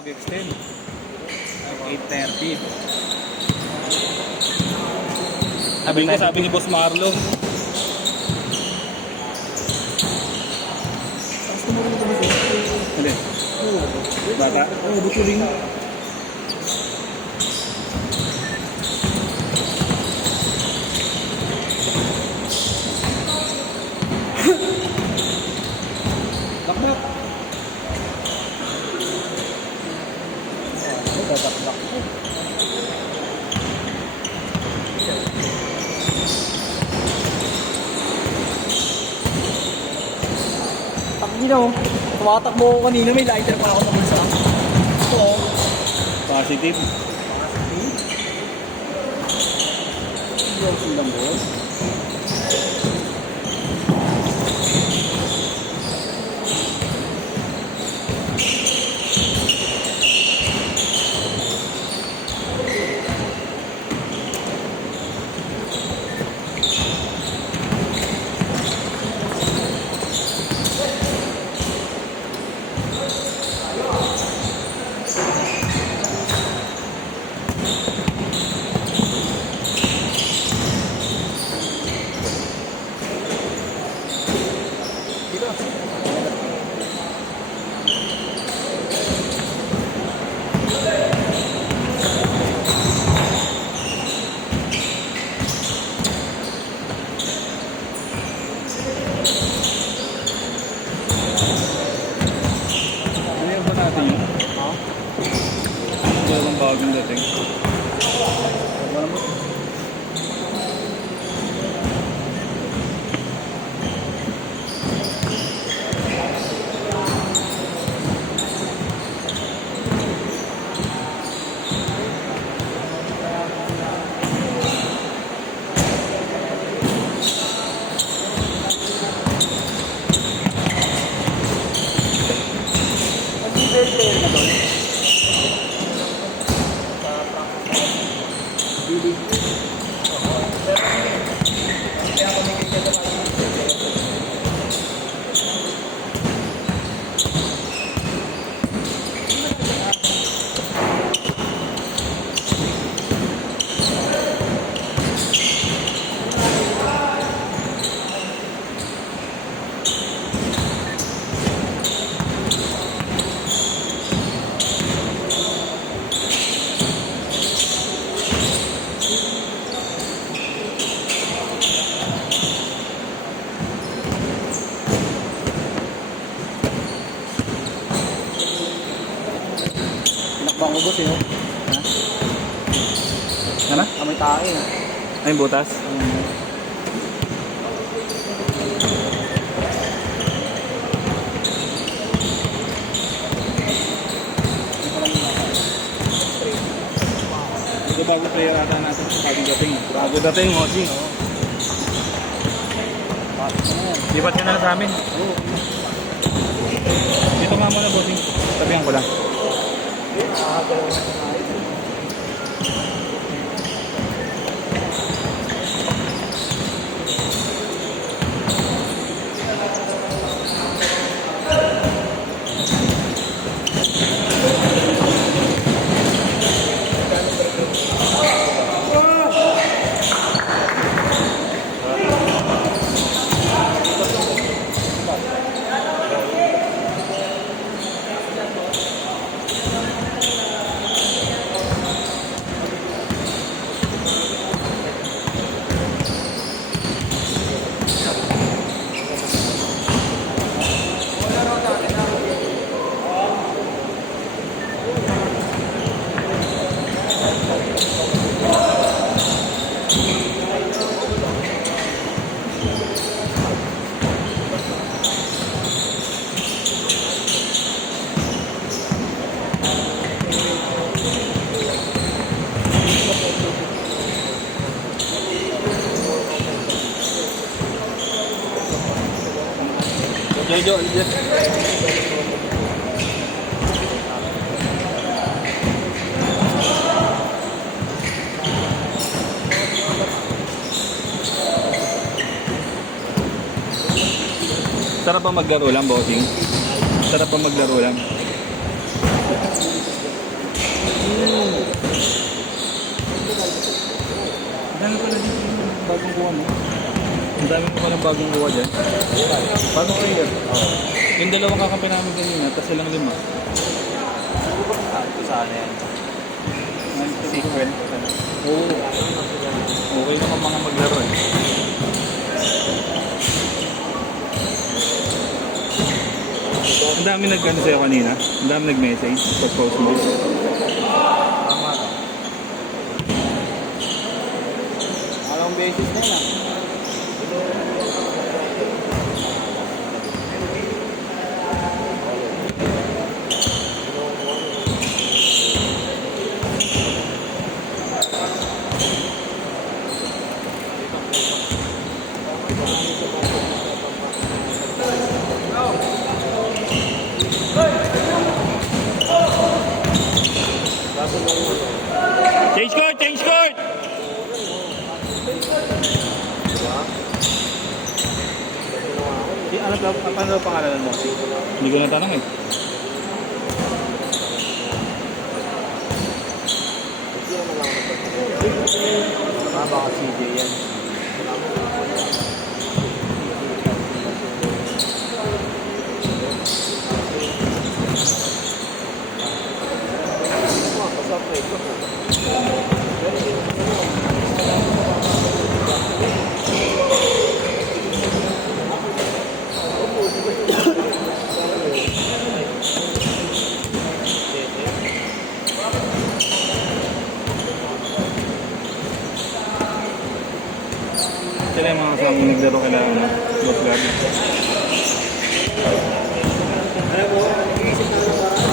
Mag-extend. 8:30. Sabi ni Boss Marlo. Hindi. Bata? Oo, buto rin. Bakbak. Babakbak ko. Takbo, tumatakbo ko kanina, may lighter pa ako naman sa ito. Positive. Hindi ako sundang boss. Ano yung ba natin yun? Ha? Walang bagong dating. Wala mo. Mag-i-fair na doon. Tinakbang ko boss eh. Ano? Amoy tae eh. Ay, butas. Ito bago player ata natin sa bagong dating. Bago dating, Hosi. Lipat ka na lang sa amin. Dito nga muna, bossing. Sabihan ko lang. Medyo, sarap ba maglaro lang, bossing? Sarap ba maglaro lang? bagong kuha mo. Ang dami mo palang bagong kuha dyan. Bagong player. Yung dalawang kakampi namin kanina, tapos silang 5. Sana yan. Sequel. Oo. Okay naman mga maglaro eh. Ang dami nag-ano sa'yo kanina. Ang dami nag-message. Pag-post mo. Tama ka. Anong beses na yan Change court! Change court! Ano daw pangalan mo? Hindi ko natanong eh. Baka CJ yan. Sila yung mga kasama naglaro kailangan na. Boss guard. Alam mo, nag-iisip na ng paraan.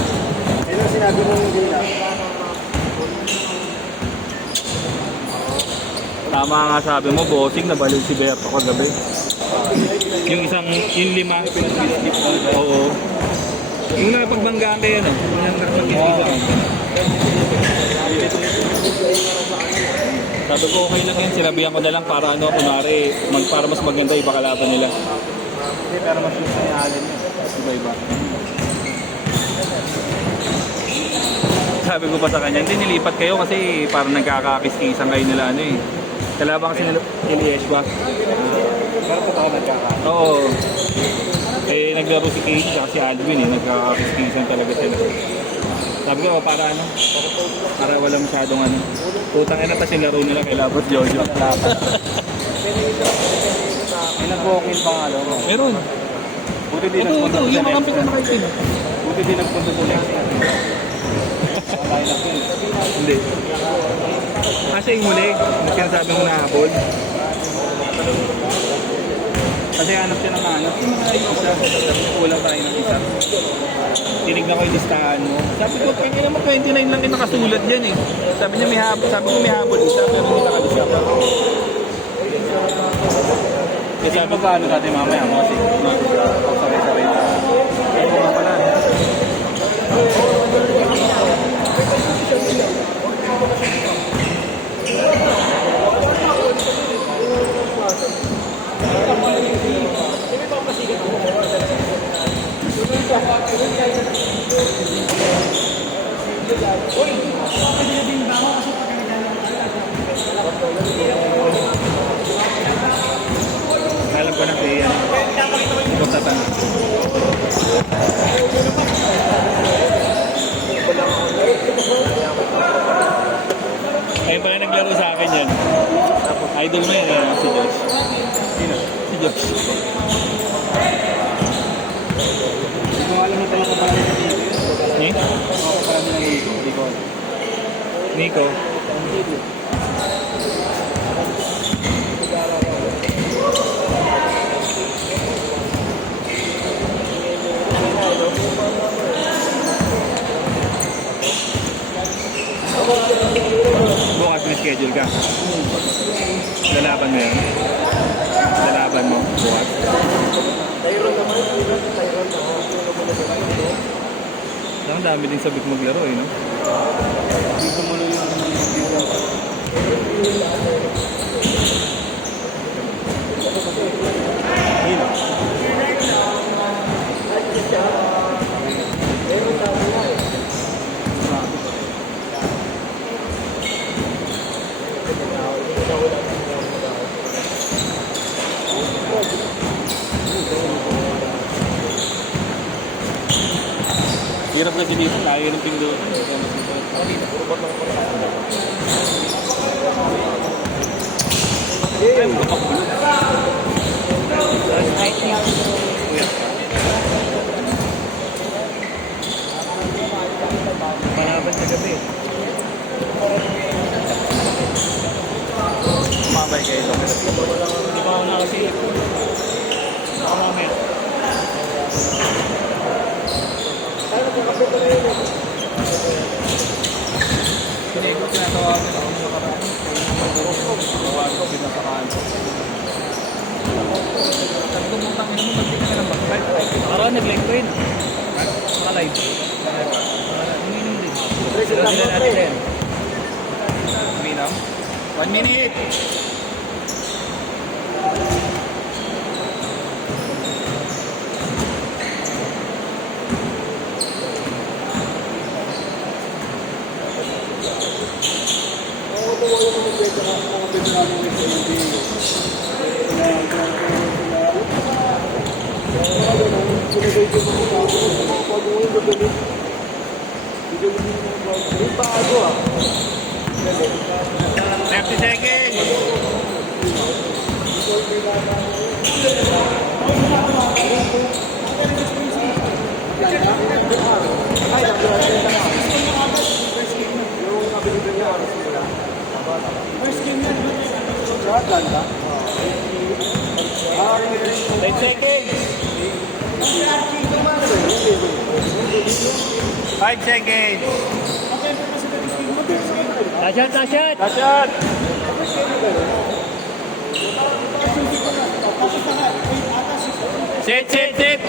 Ayun ang sinabi mo ng gila. Tama nga sabi mo, bossing, nabalik si Berto kagabi. Yung 5. Oo. Yung napagbanggaan kayo, no? Yung nakapag-isip. Sabi ko, okay lang yan. Sinabihan ko na lang para ano, kunwari, para mas maganda iba kalaban nila. Hindi, pero mas gusto niya alin yun. Iba-iba. Sabi ko pa sa kanya, hindi nilipat kayo kasi parang nagkakakiskisan kayo nila ano eh. Kalaban kasi nila Elias ba? Pero po ako nagkakaroon. Oo. Eh, naglaro si Casey at si Alvin eh. Nagkakakiskisan talaga sila. Sabi ko, para ano? Para wala masyadong ano. Putang ina, tas yung laro nila kay Labros Jojo. May nag-walk-in pa nga daw. Meron. Buti di Ito, nagpunta yung sa mga kampi next. ko nakaitin. Buti di nagpunta sa next. Hindi. Kasi yung huli, na sinasabi mo na habol. Kasi hanap siya ng hanap. Yung mga isa, kulang tayo ng isa. Tinignan ko yung listahan mo. Sabi ko, kanya naman 29 lang yung nakasulat dyan eh. Sabi niya may habol. Sabi ko may habol isa, pero hindi nakalista. Kasi sabi ko ano natin mamaya, kasi saray-saray na. Ano nga pala? Alam ko na kay yan. Butatan. Ayun pala naglaro sa akin yan. Idol mo yan, si Josh. Sino? Si Josh. Hindi ko alam na talaga pala nila dito. Eh? Ako pala nila dito. Hindi ko alam. Nico. Bukas may schedule ka. Lalaban mo yun. Lalaban mo bukas. Ang dami din sabik maglaro eh, no? Dito mo lang yung kasi dito, lagi ng pindutan. Ay, makapulo. I think. Malaban sa gabi. Kumabay kayo. Hindi pa ako nakasilip. Baka mamaya. Hindi ko tinatawagan ako ng nakaraan. Tawagan ko pinasakaan. Sabi ko, mutang ina mo, magdi ka na ng bakal. Nakaraan nag-live ko yun. Naka-live. Uminom din. Sila natin yan. Minam? 1 minute! Bago ah. 30 seconds! First game na. 10 seconds! 5 seconds! Tashat, tashat! Tashat! Sit!